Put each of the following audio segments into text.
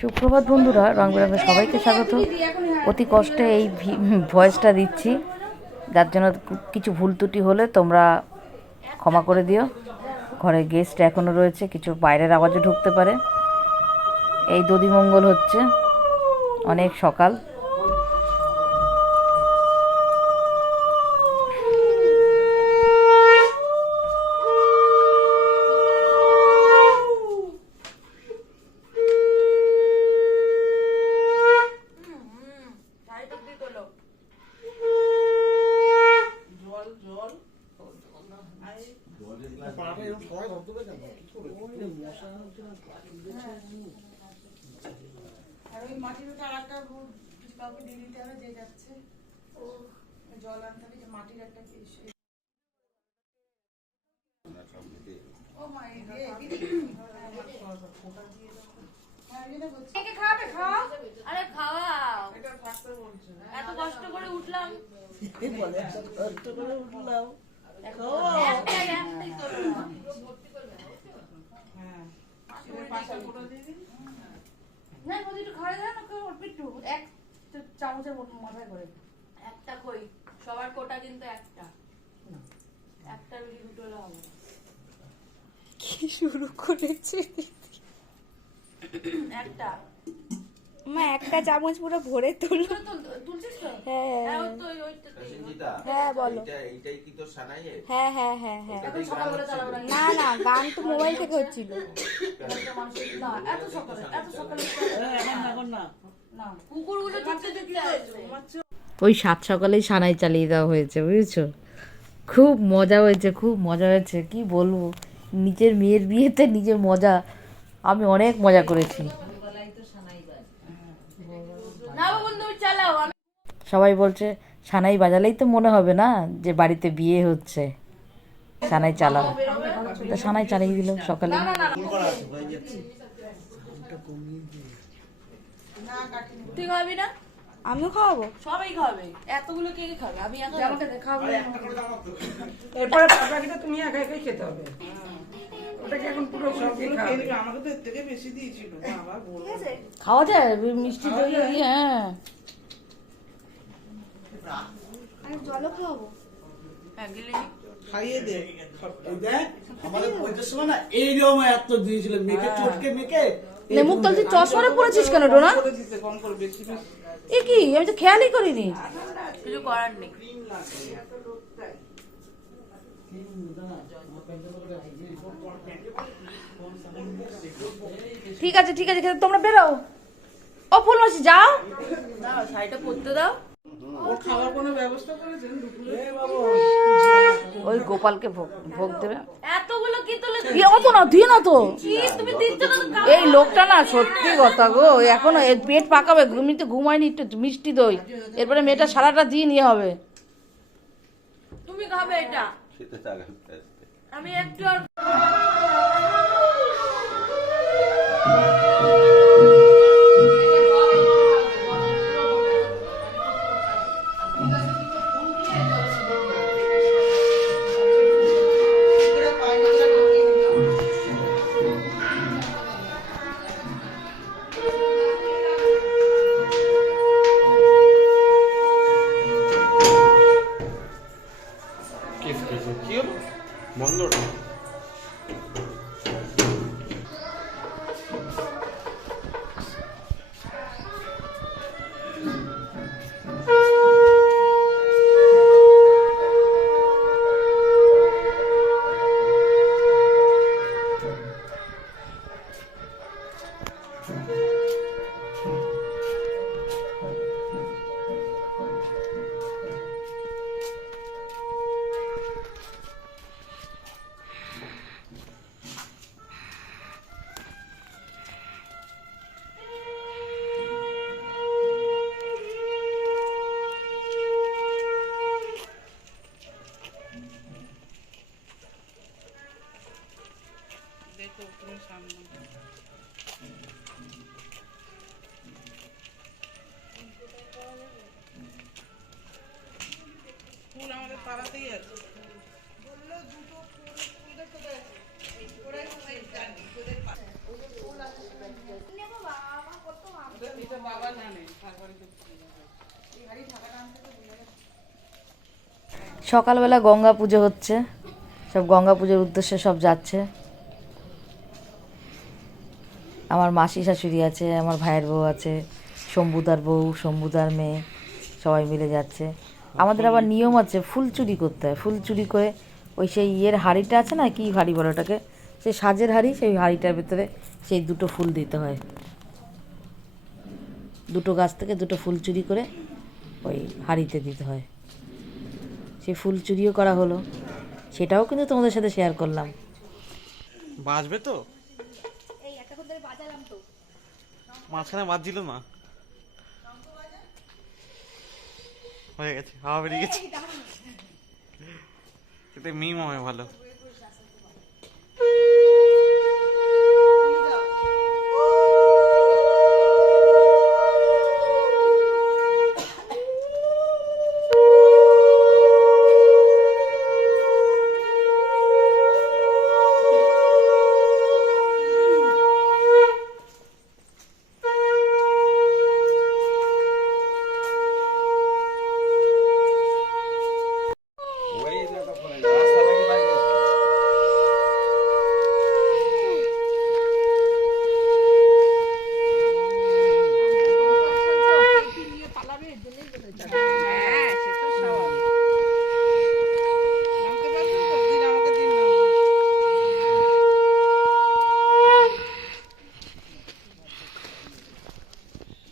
সুপ্রভাত বন্ধুরা রং বেরঙের সবাইকে স্বাগত। অতি কষ্টে এই ভয়েসটা দিচ্ছি। যার জন্য কিছু ভুল ত্রুটি হলে তোমরা ক্ষমা করে দিও। ঘরে গেস্ট এখনও রয়েছে, কিছু বাইরের আওয়াজও ঢুকতে পারে। এই দধিমঙ্গল হচ্ছে। অনেক সকাল। হ্যাঁ, খাওয়াবে? খাওয়াও। আরে খাওয়াও এটা থাকতে বলছে। এত কষ্ট করে উঠলাম খাওয়াও। একটাই একটাই না। হ্যাঁ। না অল্প একটু এক চামচের মাথায় করে একটা কই সবার কোটা কিন্তু একটা একটা বেশি দুটো হবে কি শুরু করেছে একটা। মা একটা চামচ পুরো ভরে তুলো। তুল- তুলছিস তো? হ্যাঁ হ্যাঁ ওই তো ওই- ওইটাতেই। সঞ্জিতা হ্যাঁ, বলো। এইটাই কি তোর সানাইয়ে হ্যাঁ হ্যাঁ হ্যাঁ হ্যাঁ। না না গান তো মোবাইল থেকে হচ্ছিল। একটা মানুষের না এত সকালে এত সকালে না কুকুরগুলো চুপতে চুপতে ওই সাত সকালেই সানাই চালিয়ে দেওয়া হয়েছে বুঝেছ? খুব মজা হয়েছে খুব মজা হয়েছে কি বলব? নিজের মেয়ের বিয়েতে নিজের মজা আমি অনেক মজা করেছি। সবাই বলছে সানাই বাজালেই তো মনে হবে না যে বাড়িতে বিয়ে হচ্ছে। সানাই চালাও। তা সানাই চালিয়ে দিল সকালে। তুই খাবি না? আমিও খাওয়াবো। সবাই খাবে। এতগুলো কে কে খাবে? আমি একা এরপরে তুমি একা একাই খেতে হবে। ওটাকে এখন পুরো আমাকে তো এর থেকে বেশি দিয়েছিল খাওয়া যায় মিষ্টি দই হ্যাঁ। জলও খাওয়াবো। হ্যাঁ খাইয়ে দে। দেখ আমাদের পঁয়ত্রিশ সময় না এইরকম এত দিয়েছিল মেখে চটকে মেখে লেমুর পড়েছিস কেন ডোনা? এ কি আমি তো খেয়ালই করিনি। কিছু করার নেই। ঠিক আছে ঠিক আছে তোমরা বেরো। ও ফুলমাসি যাও। দাও শাড়িটা পরতে দাও। ওই গোপালকে ভোগ ভোগ দেবে। এতগুলো কি তুলে অত না দিয়ে না তো। এই লোকটা না সত্যি কথা গো এখনও পেট পাকাবে ঘুমিতে ঘুমায়নি একটু মিষ্টি দই। এরপরে মেয়েটা সারাটা দিয়ে নিয়ে হবে। তুমি খাবে এটা। খেতে আমি একটু আর আছে তো ভুলে সকালবেলা গঙ্গা পুজো হচ্ছে। সব গঙ্গা পুজোর উদ্দেশ্যে সব যাচ্ছে। আমার মাসি শাশুড়ি আছে, আমার ভাইয়ের বউ আছে, শম্ভুদার বউ, শম্ভুদার মেয়ে, সবাই মিলে যাচ্ছে। আমাদের আবার নিয়ম আছে ফুল চুরি করতে হয়। ফুল চুরি করে ওই সেই ইয়ের হাঁড়িটা আছে না কি হাঁড়ি বলে ওটাকে? সেই সাজের হাঁড়ি সেই হাঁড়িটার ভিতরে সেই দুটো ফুল দিতে হয়। দুটো গাছ থেকে দুটো ফুল চুরি করে ওই হাঁড়িতে দিতে হয়। সেই ফুল চুরিও করা হলো। সেটাও কিন্তু তোমাদের সাথে শেয়ার করলাম। বাজবে তো? এই এতক্ষণ ধরে বাজালাম তো। মাঝখানে বাজছিল না? হয়ে গেছে হাওয়া বেরিয়ে গেছে। এতে মিম হয় ভালো হ্যাঁ সে তো স্বাভাবিক নামতে পারবেন তো দিন আমাকে দিন না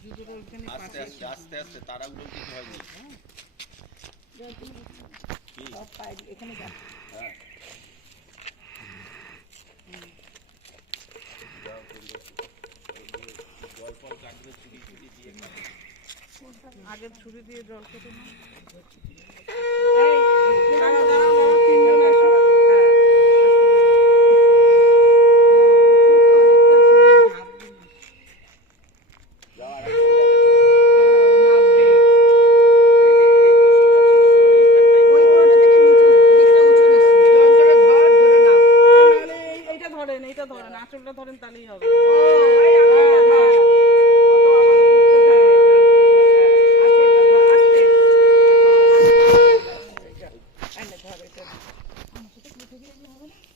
জুতোটা ওইখানে আস্তে আস্তে আস্তে আস্তে তারাগুলো কিছু হয়নি এখানে যা আগে ছুরি দিয়ে জল খেতে নাও এই, দাঁড়াও, দাঁড়াও, দাঁড়াও, তিনজন আসো। হ্যাঁ, আস্তে করে দাও। হ্যাঁ, উঁচু তো অনেকটা, সিঁড়ির ধাপ দিয়ে নাও। যাওয়ার এখন যাবে তো দাঁড়াও, নামবে। এদিক দিয়ে একটু সোজা ছিল তোমার এইখানটাই ওই কোণাটা থেকে নিচু, এদিকটা উঁচু বেশি। যন্ত্রটা ধর, ধরে নাও। নাহলে এই- এইটা ধরেন, এইটা আঁচলটা ধরেন তাহলেই হবে। হ্যাঁ, হ্যাঁ। অত আবার উঠতে যায় না। হ্যাঁ, আঁচলটা ধর, আস্তে। আঁচলটা ধর, এই নে, ধর, এটা।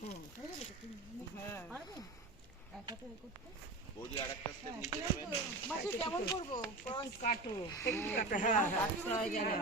হুম। হ্যাঁ। বৌদি আর একটা স্টেপ নিচে নেবেন কাটো একটু কাটো হ্যাঁ হ্যাঁ সবাই জানে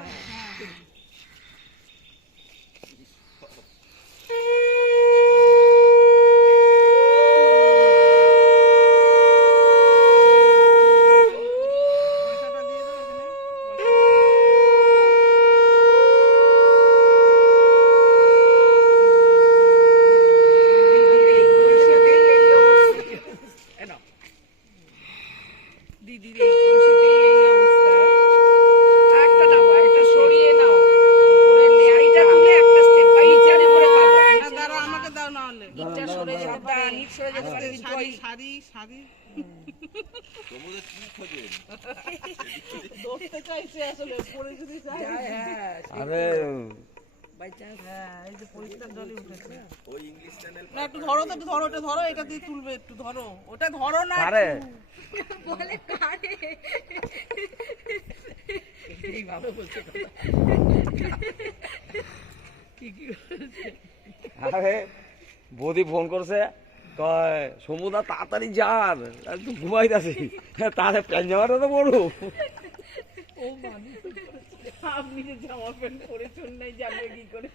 দিদির এই কলসিতেই এই অবস্থা একটা নাও এটা সরিয়ে নাও উপরের লেয়ারটা তুলে একটা স্টেপ বাই নিচের উপরে পাবো না দাঁড়া আমাকে দাও না হলে ইটটা সরে যেতে পারে ইট সরে যেতে পারে শাড়ি কি খোঁজেন চাইছে আসলে যদি যায়। হ্যাঁ আরে হ্যাঁ এই যে পরিষ্কার জলই উঠেছে। ওই ইংলিশ চ্যানেল না একটু ধরো তো ধরো ওটা ধরো এটা দিয়ে তুলবে একটু ধরো। ওটা ধরো না আরে এইভাবে বলছে আরে বৌদি ফোন করছে। সমুদা তাড়াতাড়ি যান একটু ঘুমাইতেছি তাহলে প্যান্ট জামাটা তো বড় জামা প্যান্ট কি করে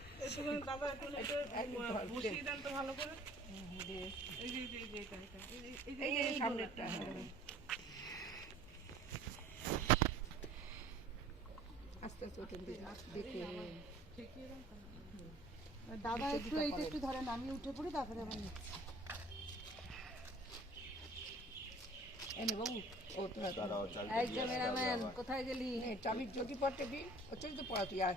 দাদা একটু এই হ্যাঁ। একটু একটু ধরেন আমি উঠে পড়ি তারপরে আবার নিচ্ছি। এনে বাবু ও তো দাঁড়াও চাল এই ক্যামেরাম্যান কোথায় গেলি চাবির চটি পর টেপি হচ্ছে তো পড়া তুই আর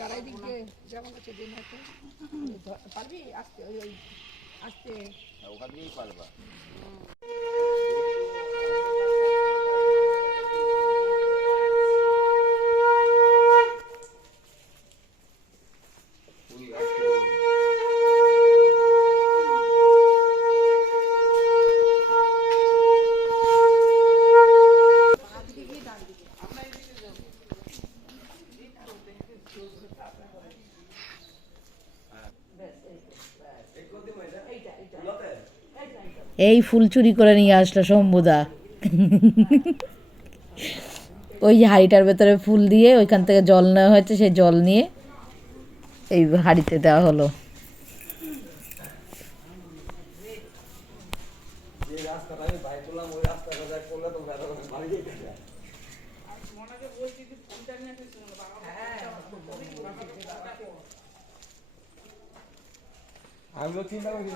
দাঁড়াই দিক দিয়ে যেমন আছে দিন হয়তো পারবি আস্তে ওই ওই আস্তে ওখান দিয়েই পারবা এই ফুল চুরি করে নিয়ে আসলো শম্ভুদা। ওই যে হাঁড়িটার ভেতরে ফুল দিয়ে ওইখান থেকে জল নেওয়া হয়েছে, সেই জল নিয়ে এই হাঁড়িতে দেওয়া হলো। আমি চিন্তা করছি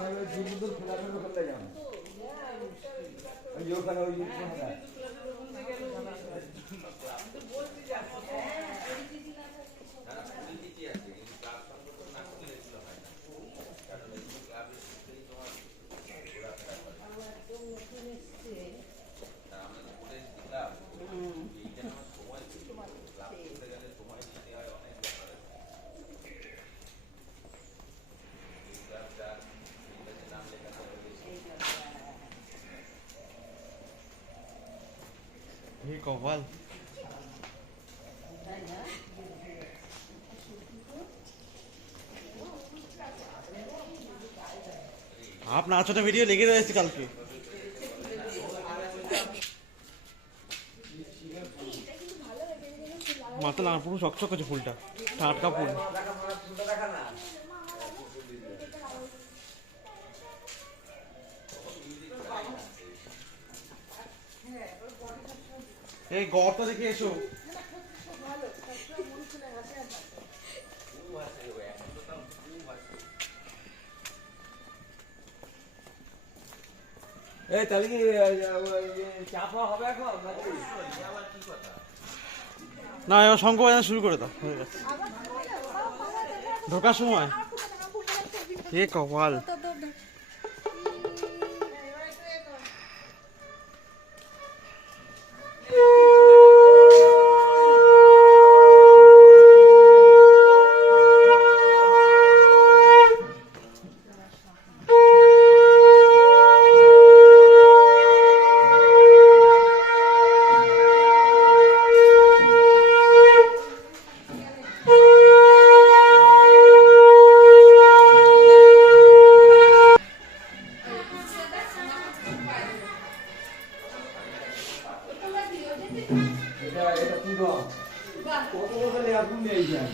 আমি ওই জিবুদুর খোলার মতো করতে কপাল আপনার ছোট ভিডিও লেগে রয়েছে কালকে। মাথা লাগা পুরো চকচক আছে ফুলটা, টাটকা ফুল। এই গর্ত দেখে এসো। এই তাহলে কি চা পাওয়া হবে এখন না এবার শঙ্খ বাজানো শুরু করে দাও। হয়ে গেছে। ঢোকার সময়। এ কপাল। এটা এটা কি গো কত কত লেয়ার ফুল নেই জানি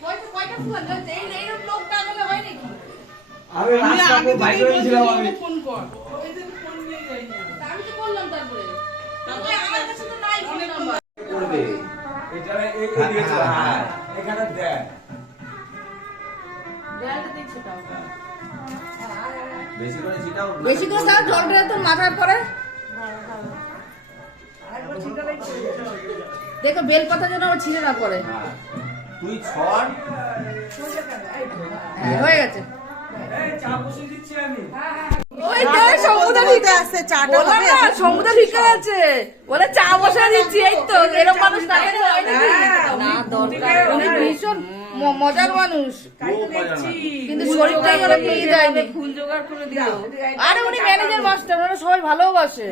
কয়টা কয়টা ফুল আছে এই এইরকম লোক না হয় নাকি আমি রাস্তা খুব বাইরে ছিলাম আমি ফোন কর ওই যে ফোন নিয়ে যাই না আমি তো বললাম তারপরে তারপরে আমার কাছে তো নাই ফোন নাম্বার করবে এটা এই এই দিয়েছে হ্যাঁ এখানে দেখ দেয়ালটা দেখছ তাও বেশি করে ছিটাও। বেশি করে তাও জলটা তোর মাথায় পড়ে। দেখো বেল পাতা যেন আমার ছিঁড়ে না পড়ে। হ্যাঁ। তুই ছড়। হ্যাঁ, হয়ে গেছে। চা বসে দিচ্ছি এই তো এরকম মানুষ না হয় ভীষণ মজার মানুষ। কিন্তু শরীরটাই ওরা পেয়ে দিল আরে উনি ম্যানেজার মাস্টার সবাই ভালোবাসে।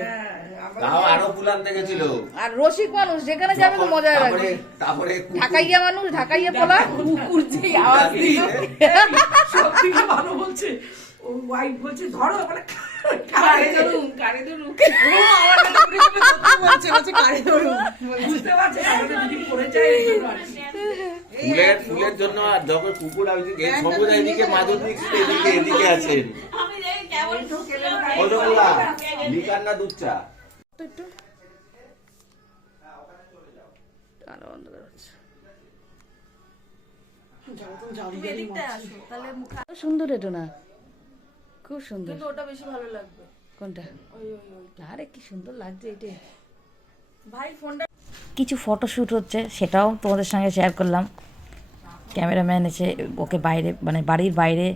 তাও আরও ফুল আনতে গেছিল আর রসিক মানুষ যেখানে যাবে মজা লাগবে। তারপরে ঢাকাইয়া মানুষ ঢাকাইয়া পোলা। কুকুর যে আওয়াজ দিল। থেকে ভালো বলছে। ও ওয়াইফ বলছে ধরো মানে কারে ধরুন কারে ধরুন বুঝতে পারছে যদি পড়ে যায় এই জন্য আর কি। ফুলের ফুলের জন্য আর যখন কুকুর আমি সবুজ এদিকে মাদুর দিচ্ছি এদিকে এদিকে আছেন দুধ চা? খুব সুন্দর এটা না খুব সুন্দর। ওটা বেশি ভালো লাগবে। কোনটা? আরে কি সুন্দর লাগছে এটা। ভাই ফোনটা কিছু ফটোশ্যুট হচ্ছে সেটাও তোমাদের সঙ্গে শেয়ার করলাম। ক্যামেরাম্যান এসে ওকে বাইরে মানে বাড়ির বাইরে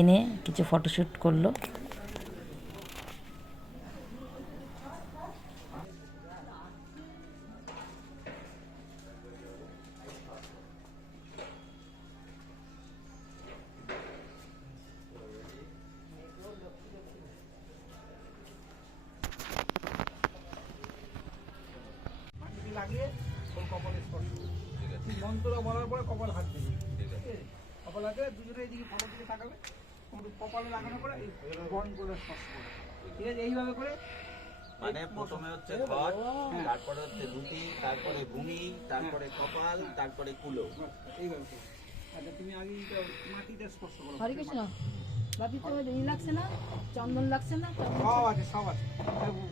এনে কিছু ফটোশ্যুট করল। মন্ত্র বলার পরে কপাল হাত দেবে। ঠিক আছে? কপাল হাতে দুজনে এদিকে ফটো দিকে তাকাবে। কপালে লাগানো করে এই করে স্পর্শ করে ঠিক আছে? এইভাবে করে মানে প্রথমে হচ্ছে ঘট তারপরে হচ্ছে দুটি তারপরে ভূমি তারপরে কপাল তারপরে কুলো। এইভাবে আচ্ছা তুমি আগে মাটিতে স্পর্শ করো। হরে কৃষ্ণ। বাপি তো ই লাগছে না? চন্দন লাগছে না? সব আছে সব আছে।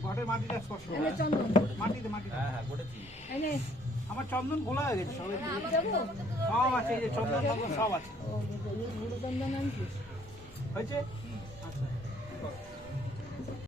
ঘটের মাটিতে স্পর্শ করো। চন্দন। মাটিতে মাটিতে। হ্যাঁ হ্যাঁ করেছি। এনে আমার চন্দন গোলা হয়ে গেছে সব যাব? সব আছে এই যে চন্দন সব আছে। হয়েছে?